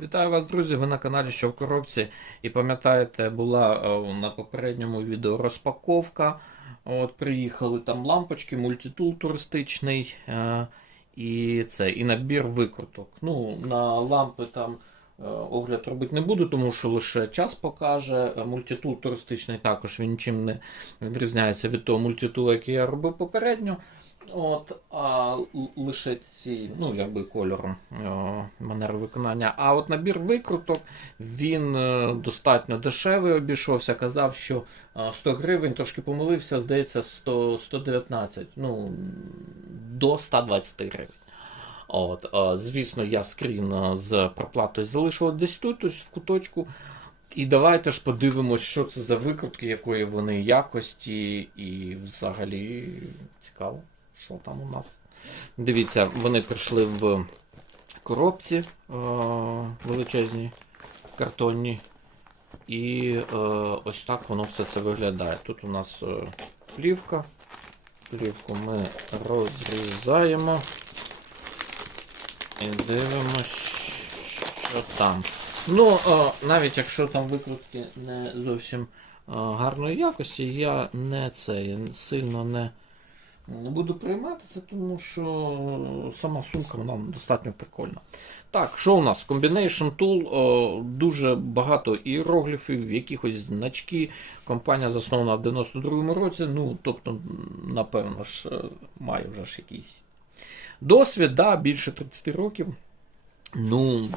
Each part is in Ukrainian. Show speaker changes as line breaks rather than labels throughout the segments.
Вітаю вас, друзі! Ви на каналі Що в коробці. І пам'ятаєте, була е, на попередньому відео розпаковка. От, Приїхали там лампочки, мультитул туристичний е, і це, і набір викруток. Ну, На лампи там е, огляд робити не буду, тому що лише час покаже. Мультитул туристичний також він нічим не відрізняється від того мультитулу, який я робив попередньо. От, а лише ці, ну, якби кольором о, манери виконання. А от набір викруток, він е, достатньо дешевий обійшовся. Казав, що е, 100 гривень, трошки помилився, здається, 100, 119, ну, до 120 гривень. От, е, звісно, я скрін е, з проплатою залишив десь тут, ось в куточку. І давайте ж подивимось, що це за викрутки, якої вони якості, і взагалі цікаво, що там у нас. Дивіться, вони прийшли в коробці е- величезній, картонній. І е- ось так воно все це виглядає. Тут у нас е- плівка. Плівку ми розрізаємо. І дивимось, що там. Ну, е, навіть якщо там викрутки не зовсім е, гарної якості, я не це сильно не, не буду прийматися, тому що сама сумка вона достатньо прикольна. Так, що у нас? Combination Tool, е, дуже багато іерогліфів, якихось значки. Компанія заснована в 92-му році. Ну, тобто, напевно ж, е, має вже ж якийсь досвід, да, більше 30 років. Ну,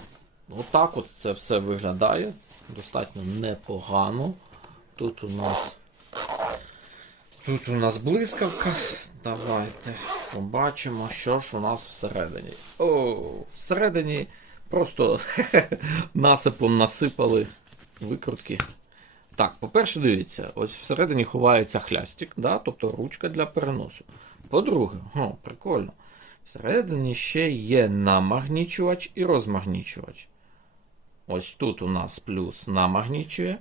Отак от це все виглядає. Достатньо непогано. Тут у нас. Тут у нас блискавка. Давайте побачимо, що ж у нас всередині. О, всередині просто насипом насипали викрутки. Так, по-перше, дивіться, ось всередині ховається хлястик, да? тобто ручка для переносу. По-друге, о, прикольно. Всередині ще є намагнічувач і розмагнічувач. Ось тут у нас плюс намагнічує,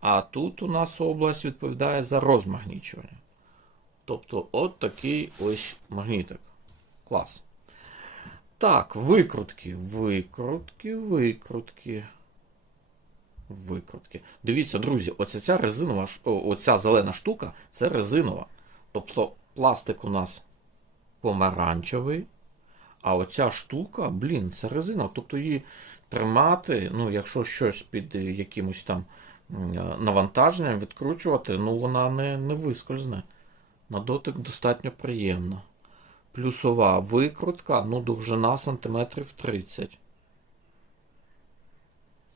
а тут у нас область відповідає за розмагнічування. Тобто от такий ось магнітик. Клас. Так, викрутки, викрутки, викрутки. Викрутки. Дивіться, друзі, оця ця резинова, оця зелена штука це резинова. Тобто пластик у нас помаранчевий, а оця штука, блін, це резина. Тобто її тримати, ну, якщо щось під е, якимось там е, навантаженням відкручувати, ну вона не, не вискользне. На дотик достатньо приємна. Плюсова викрутка, ну, довжина сантиметрів 30.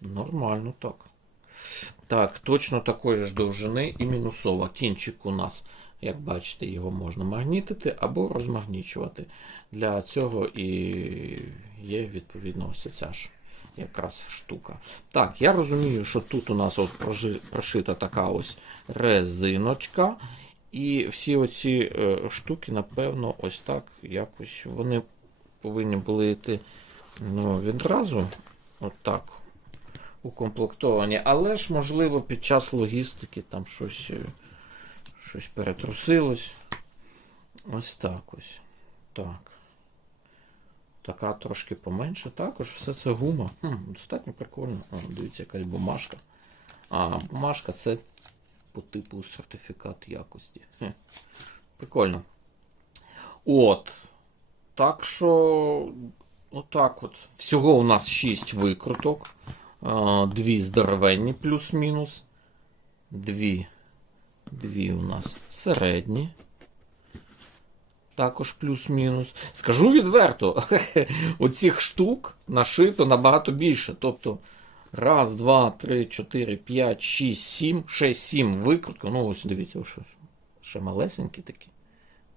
Нормально так. Так, точно такої ж довжини і мінусова. Кінчик у нас, як бачите, його можна магнітити або розмагнічувати. Для цього і є відповідно ось ця ж якраз штука. Так, я розумію, що тут у нас от прошита така ось резиночка. І всі оці е, штуки, напевно, ось так якось вони повинні були йти ну, відразу. Отак. Укомплектовані. Але ж, можливо, під час логістики там щось, е, щось перетрусилось. Ось так ось. Так. Така трошки поменше. Також все це гума. Хм, достатньо прикольно. О, дивіться, якась бумажка. А, бумажка це по типу сертифікат якості. Хе. Прикольно. От. Так що, отак от. Всього у нас 6 викруток. Дві здоровенні плюс-мінус. Дві. Дві у нас середні. Також плюс-мінус. Скажу відверто, оцих штук нашито набагато більше. Тобто, раз, два, три, чотири, п'ять, шість, сім, шесть, сім викрутка. Ну, ось дивіться, ось. ще малесенькі такі.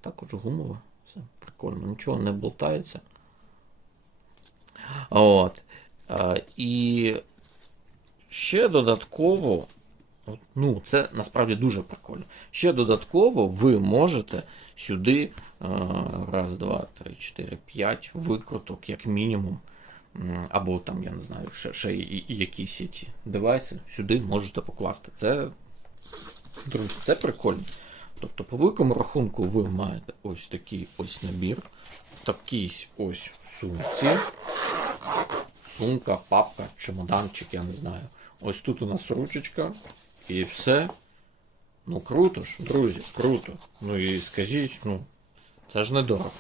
Також гумове. Все прикольно, нічого не болтається. От. А, і ще додатково, ну, це насправді дуже прикольно. Ще додатково ви можете сюди раз, два, три, чотири, п'ять викруток, як мінімум. Або там, я не знаю, ще, ще і, і якісь ці девайси сюди можете покласти. Це, друзі, це прикольно. Тобто, по великому рахунку, ви маєте ось такий ось набір, такий ось сумці. сумка, папка, чемоданчик, я не знаю. Ось тут у нас ручечка і все. Ну круто ж, друзі, круто. Ну і скажіть, ну, це ж недорого.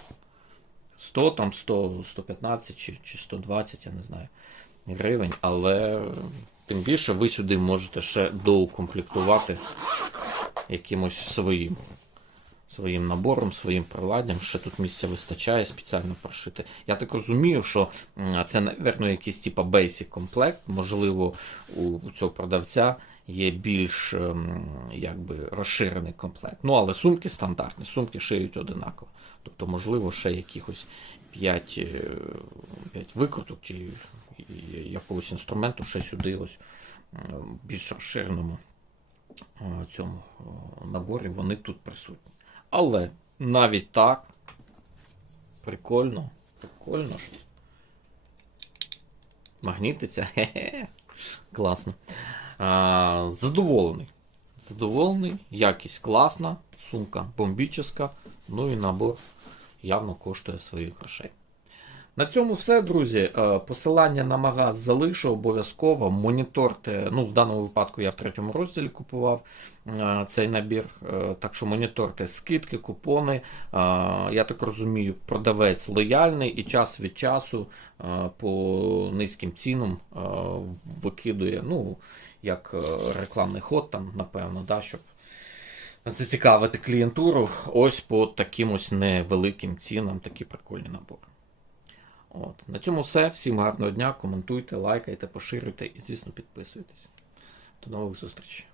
100, там 100, 115 чи, чи 120, я не знаю, гривень, але тим більше ви сюди можете ще доукомплектувати якимось своїм. Своїм набором, своїм приладдям, ще тут місця вистачає спеціально прошити. Я так розумію, що це, напевно, якийсь типа basic комплект. Можливо, у, цього продавця є більш ем, якби, розширений комплект. Ну, але сумки стандартні, сумки шиють одинаково. Тобто, можливо, ще якихось 5, 5 викруток чи якогось інструменту ще сюди ось більш розширеному е, цьому е, наборі вони тут присутні. Але навіть так прикольно, прикольно ж. Магнітиця, хе-хе, класно. А, задоволений. Задоволений, якість класна, сумка бомбічна, ну і набор явно коштує своїх грошей. На цьому все, друзі. Е, Посилання на магаз залишу обов'язково. Моніторте. Ну, в даному випадку я в третьому розділі купував е, цей набір. Е, Так що моніторте скидки, купони. Я так розумію, продавець лояльний і час від часу по низьким цінам викидує, ну, як рекламний ход, там, напевно, да, щоб зацікавити клієнтуру. Ось по таким ось невеликим цінам такі прикольні набори. От. На цьому все. Всім гарного дня. Коментуйте, лайкайте, поширюйте і, звісно, підписуйтесь. До нових зустрічей.